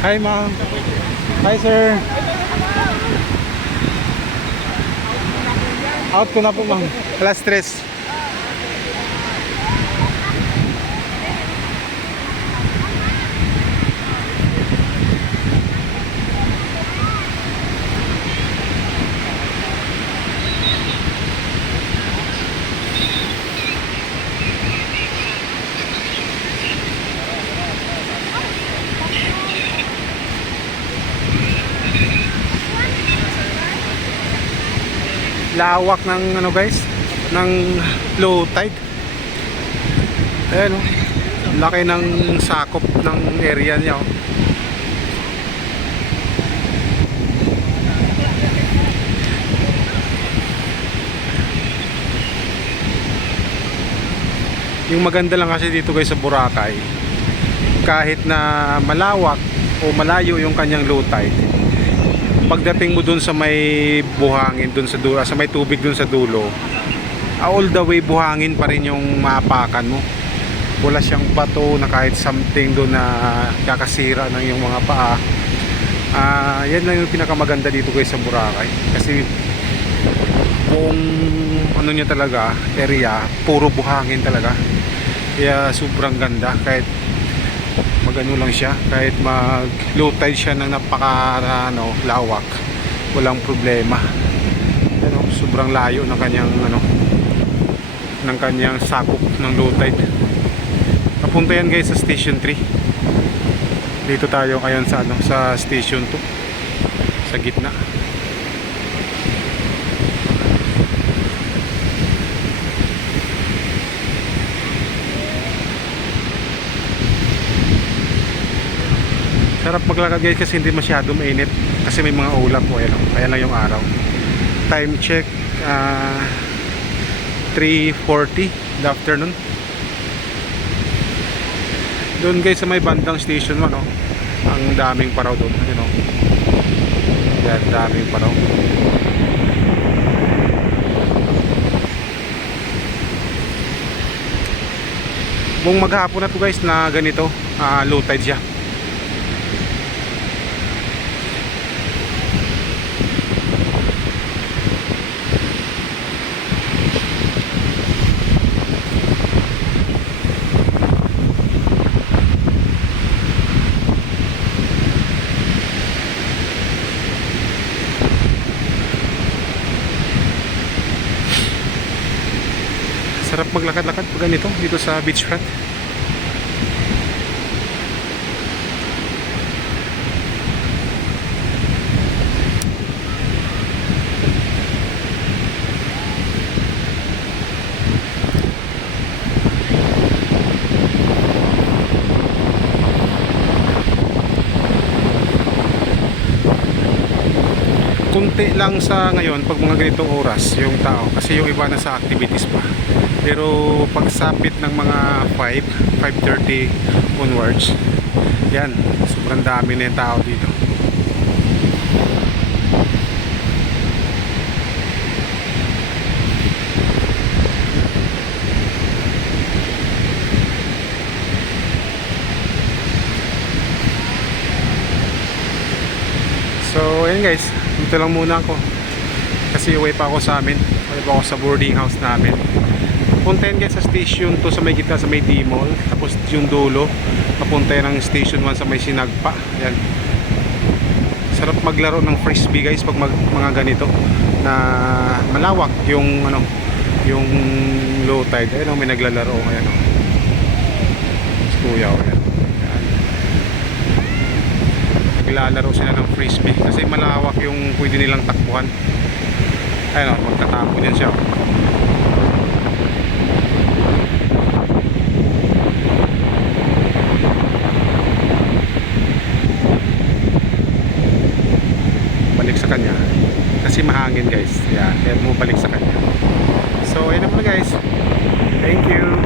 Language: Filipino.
Hi ma'am. Hi sir. Out ko na po ma'am. Alas 3. Lawak ng ano guys, ng low tide. Ayan oh. Laki ng sakop ng area niya oh. Yung maganda lang kasi dito guys sa Boracay, kahit na malawak o malayo yung kanyang low tide, pagdating mo dun sa may buhangin, dun sa dulo, sa may tubig dun sa dulo, all the way buhangin pa rin yung maapakan mo. Wala siyang bato na kahit something dun na kakasira ng yung mga paa. Yan lang yung pinakamaganda dito guys sa Boracay, kasi buong ano niya talaga, area, puro buhangin talaga. Kaya sobrang ganda, kahit magano lang siya, kahit mag low tide siya ng napaka lawak, walang problema. Ano, sobrang layo ng kanyang ng kanyang sakop ng low tide. Napunta yan guys sa Station 3. Dito tayo ngayon sa sa Station 2, sa gitna. Sarap maglakad guys kasi hindi masyado mainit, kasi may mga ulap po. Ayan lang yung araw. Time check 3:40 the afternoon. Doon guys sa may bandang Station 1 ang daming paraw doon, yan, daming paraw. Buong maghapon na to guys na ganito, low tide siya. Sarap maglakad-lakad pag ganito dito sa beachfront. Kunti lang sa ngayon pag mga ganitong oras yung tao, kasi yung iba na sa activities pa. Pero pagsapit ng mga 5:30 onwards, yan, sobrang dami na yung tao dito. So ayun guys, dito lang muna ako kasi uwi pa ako sa amin, uwi pa ako sa boarding house namin. Punta yan guys sa Station 2 sa may gitna, sa may D-Mall. Tapos yung dulo, papunta yan ng Station 1 sa may Sinagpa. Yan. Sarap maglaro ng frisbee guys pag mga ganito na malawak yung yung low tide. Ayun, may naglalaro ngayon. Kuya, yan. Naglalaro sila ng frisbee kasi malawak yung pwede nilang takbuhan. Ayun, magtatapon yan siya. Balik sa kanya kasi mahangin guys. Yan, kaya bumabalik sa kanya. So ayun na po guys, thank you.